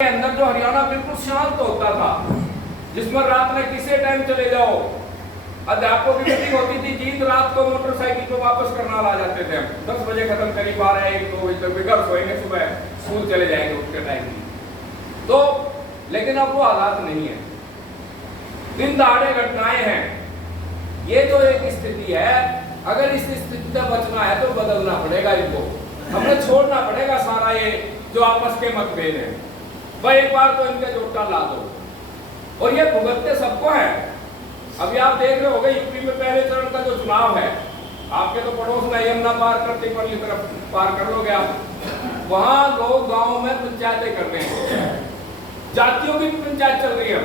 अंदर जो हरियाणा बिल्कुल शांत होता था, जिसमें रात में किसी टाइम चले जाओ, अध्यापकों की मीटिंग होती थी, जीत रात को मोटरसाइकिल पे वापस करना ला जाते थे। 10 बजे खत्म, करीब 12-1-2 बजे तक घर सोएंगे, सुबह स्कूल चले जाएंगे उठ के टाइम। तो लेकिन अब वो हालात नहीं है, दिन दहाड़े घटनाएं हैं। ये जो एक स्थिति है, अगर इस स्थिति से बचना है तो बदलना पड़ेगा, इनको हमें छोड़ना पड़ेगा सारा ये जो आपस के मतभेद है। भाई एक बार तो इनके जोटा ला दो, और ये भुगतते सबको है। अभी आप देख रहे होंगे यूपी में पहले चरण का जो चुनाव है, आपके तो पड़ोस में यमुना पार करते परली तरफ पार कर लोगे आप, वहां लोग गांव में पंचायतें कर रहे हैं, जातियों की पंचायत चल रही है।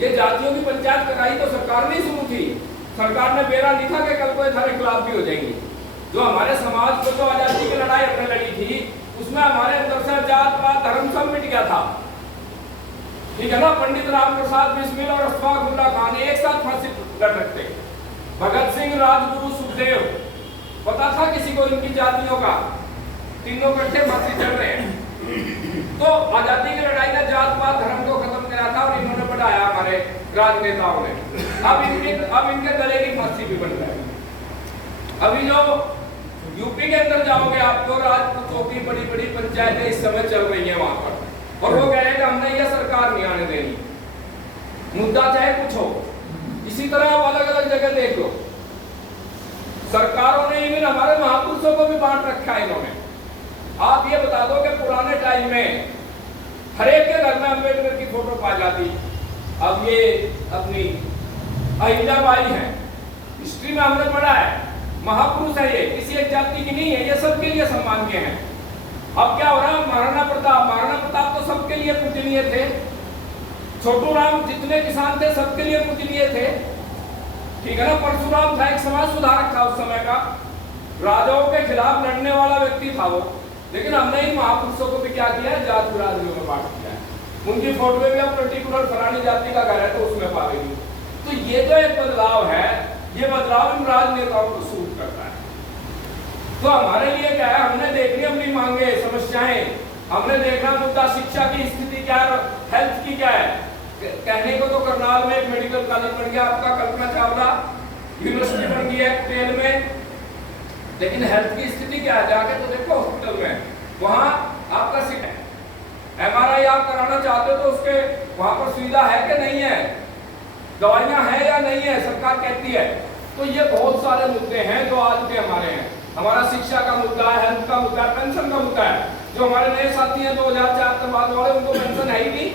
ये जातियों की पंचायत कराई तो सरकार ने शुरू थी, सरकार ने बेरा लिखा कि कल को ये सारे खिलाफ भी हो जाएंगे। जो हमारे समाज को जो आजादी की लड़ाई अपने लड़ी थी, उसमें हमारे अंदर से जात पात धर्म सब मिट गया था, ठीक है ना। पंडित राम प्रसाद बिस्मिल और अशफाकुल्लाह खान एक साथ फांसी लड़ सकते, भगत सिंह, राजगुरु, सुखदेव, पता था किसी को इनकी जातियों का, तीनों इकट्ठे फांसी चढ़ रहे हैं। तो आजादी की लड़ाई ने जात पात धर्म को खत्म करा था, और इन्होंने बढ़ाया हमारे राजनेताओं ने। अब इनके गले की फांसी भी बन रही है। अभी जो यूपी के अंदर जाओगे आपको, राजपूतों की बड़ी बड़ी पंचायतें इस समय चल रही है वहां पर, और वो कह रहे हैं कि हमने ये सरकार नहीं आने देनी, मुद्दा चाहे कुछ हो। इसी तरह आप अलग अलग जगह देख लो, सरकारों ने इवन हमारे महापुरुषों को भी बांट रखा है इन्होंने। आप ये बता दो कि पुराने टाइम में हर एक के घर में अम्बेडकर की फोटो पा जाती, अब ये अपनी अहिल्याबाई है, हिस्ट्री में हमने पढ़ा है, महापुरुष है, ये किसी एक जाति की नहीं है, ये सबके लिए सम्माननीय है। अब क्या हो रहा है, महाराणा प्रताप तो सबके लिए पूजनीय थे, छोटू राम जितने किसान थे सबके लिए पूजनीय थे, ठीक है ना। परशुराम था, एक समाज सुधारक था उस समय का, राजाओं के खिलाफ लड़ने वाला व्यक्ति था वो। लेकिन हमने इन महापुरुषों को भी क्या किया है, जात बिरादरियों में बांट दिया है। उनकी फोटो में भी अब पर्टिकुलर फलानी जाति का घर है तो उसमें पाएगी। तो ये जो एक बदलाव है, ये बदलाव इन राजनेताओं को सूट करता है। तो हमारे लिए क्या है, हमने देखनी अपनी मांगे, समस्याएं, हमने देखना मुद्दा शिक्षा की स्थिति क्या है, हेल्थ की क्या है। कहने को तो करनाल में एक मेडिकल कॉलेज बन गया आपका, कल्पना चावला यूनिवर्सिटी बन गई है ट्रेन में, लेकिन हेल्थ की स्थिति क्या है, जाके तो देखो हॉस्पिटल में, वहां आपका सीट है, MRI आप कराना चाहते हो तो उसके वहां पर सुविधा है कि नहीं है, दवाइयां है या नहीं है, सरकार कहती है। तो ये बहुत सारे मुद्दे हैं जो आज के हमारे हैं। हमारा शिक्षा का मुद्दा है, हेल्थ का मुद्दा है, पेंशन का मुद्दा है। जो हमारे नए साथी हैं 2004 के बाद वाले, उनको पेंशन है ही नहीं।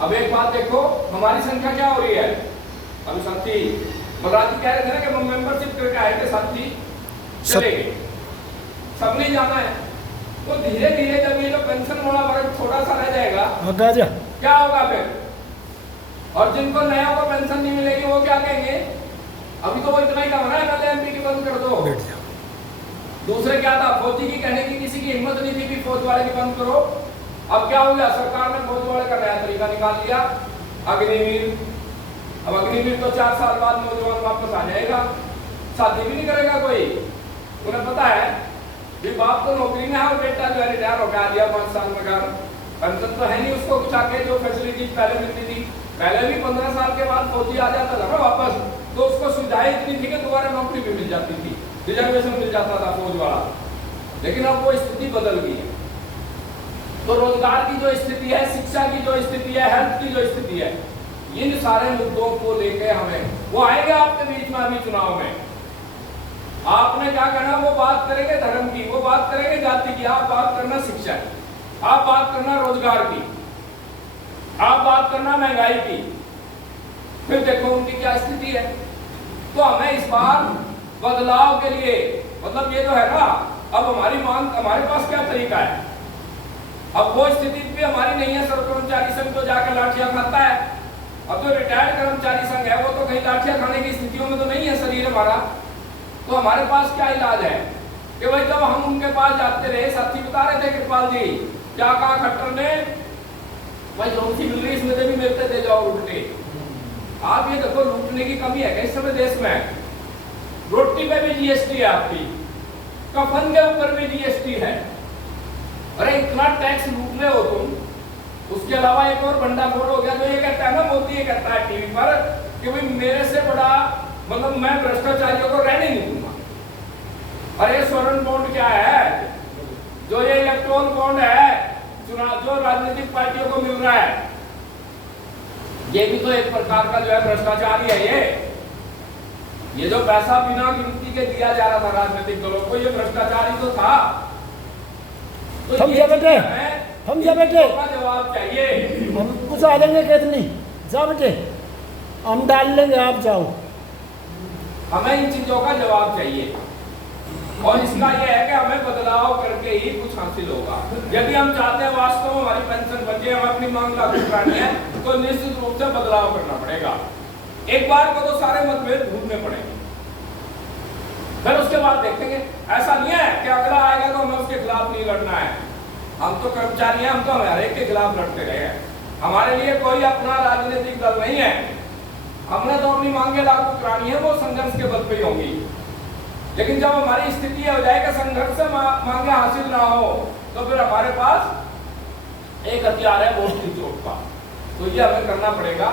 अब एक बात देखो, हमारी संख्या क्या हो रही है, अभी साथी बलराज कह रहे थे ना कि मेंबरशिप करके आएंगे साथी, चलेंगे, सब नहीं जाना है। तो धीरे धीरे जब ये जो पेंशन वाला वर्ग थोड़ा सा रह जाएगा, क्या होगा फिर, और जिनको नया को पेंशन नहीं मिलेगी वो क्या कहेंगे, अभी तो वो इतना ही कम रहा है, MP की बंद कर दो। दूसरे क्या था, फौजी की कहने की किसी की हिम्मत नहीं थी कि फौज वाले की बंद करो। अब क्या हो गया, सरकार ने फौज वाले का नया तरीका निकाल लिया, अग्निवीर। अब अग्निवीर तो 4 साल बाद नौजवान वापस आ जाएगा, शादी भी नहीं करेगा कोई। उन्हें पता है कि बाप तो नौकरी में है और बेटा जो है रिटायर हो गया, दिया 5 साल में घर, पेंशन तो है नहीं उसको कुछ आके जो फैसिलिटीज पहले मिलती थी। पहले भी 15 साल के बाद फौजी आ जाता था ना वापस, तो उसको सुविधाएं इतनी थी कि दोबारा नौकरी भी मिल जाती थी, रिजर्वेशन मिल जाता था फौज वाला। लेकिन अब वो स्थिति बदल गई है। तो रोजगार की जो स्थिति है, शिक्षा की जो स्थिति है, हेल्थ की जो स्थिति है, इन सारे मुद्दों को लेकर हमें वो आएंगे आपके बीच में अभी चुनाव में। आपने क्या करना, वो बात करेंगे धर्म की, वो बात करेंगे जाति की, आप बात करना शिक्षा की, आप बात करना रोजगार की, आप बात करना महंगाई की। फिर देखो उनकी क्या स्थिति है। तो हमें इस बार बदलाव के लिए, मतलब ये जो है ना, अब हमारी मांग, हमारे पास क्या तरीका है। अब वो स्थिति भी हमारी नहीं है, सर्व कर्मचारी संघ तो जाकर लाठियां खाता है। अब जो रिटायर्ड कर्मचारी संघ है वो तो कहीं लाठियां खाने की स्थितियों में तो नहीं है शरीर हमारा। तो हमारे पास क्या इलाज है कि भाई जब हम उनके पास जाते रहे, साथी बता रहे थे कृपाल जी, क्या कहा खट्टर ने, भाई जो सी मिल रही इसमें से भी मिलते दे जाओ उल्टे। आप ये देखो लूटने की कमी है इस समय देश में। रोटी पे भी GST है आपकी, कफन के ऊपर भी GST है। अरे इतना टैक्स लूट रहे हो तुम, अलावा एक और भंडाफोड़ हो गया, जो ये कहता है ना, मोदी ये कहता है टीवी पर कि भाई मेरे से बड़ा मतलब मैं भ्रष्टाचारियों को रहने नहीं दूंगा। अरे स्वर्ण बॉन्ड क्या है? जो ये इलेक्ट्रॉन बॉन्ड है चुनाव जो राजनीतिक पार्टियों को मिल रहा है, ये भी तो एक प्रकार का जो है भ्रष्टाचार ही है। ये जो पैसा बिना गिनती के दिया जा रहा था राजनीतिक दलों को, ये भ्रष्टाचार ही तो था। तो हम बेटे हम जा बेटे का जवाब चाहिए। हम कुछ आ लेंगे कितनी जा बेटे, हम डाल लेंगे, आप जाओ। हमें इन चीजों का जवाब चाहिए और इसका यह है कि हमें बदलाव करके ही कुछ हासिल होगा। यदि हम चाहते हैं वास्तव में हमारी पेंशन बचे, हमें अपनी मांग लागू करानी है, तो निश्चित रूप से बदलाव करना पड़ेगा। एक बार को तो सारे मतभेद ढूंढने पड़ेंगे, फिर उसके बाद देखेंगे। ऐसा नहीं है कि अगला आएगा तो हमें उसके खिलाफ नहीं लड़ना है। हम तो कर्मचारी हैं, हम तो हर एक के खिलाफ लड़ते रहे हैं। हमारे लिए कोई अपना राजनीतिक दल नहीं है। हमने तो अपनी मांगे लागू करानी है, वो संघर्ष के बल पे ही होंगी। लेकिन जब हमारी स्थिति हो जाए कि संघर्ष से मांगे हासिल ना हो, तो फिर हमारे पास एक हथियार है वोट की चोट का। तो ये हमें करना पड़ेगा।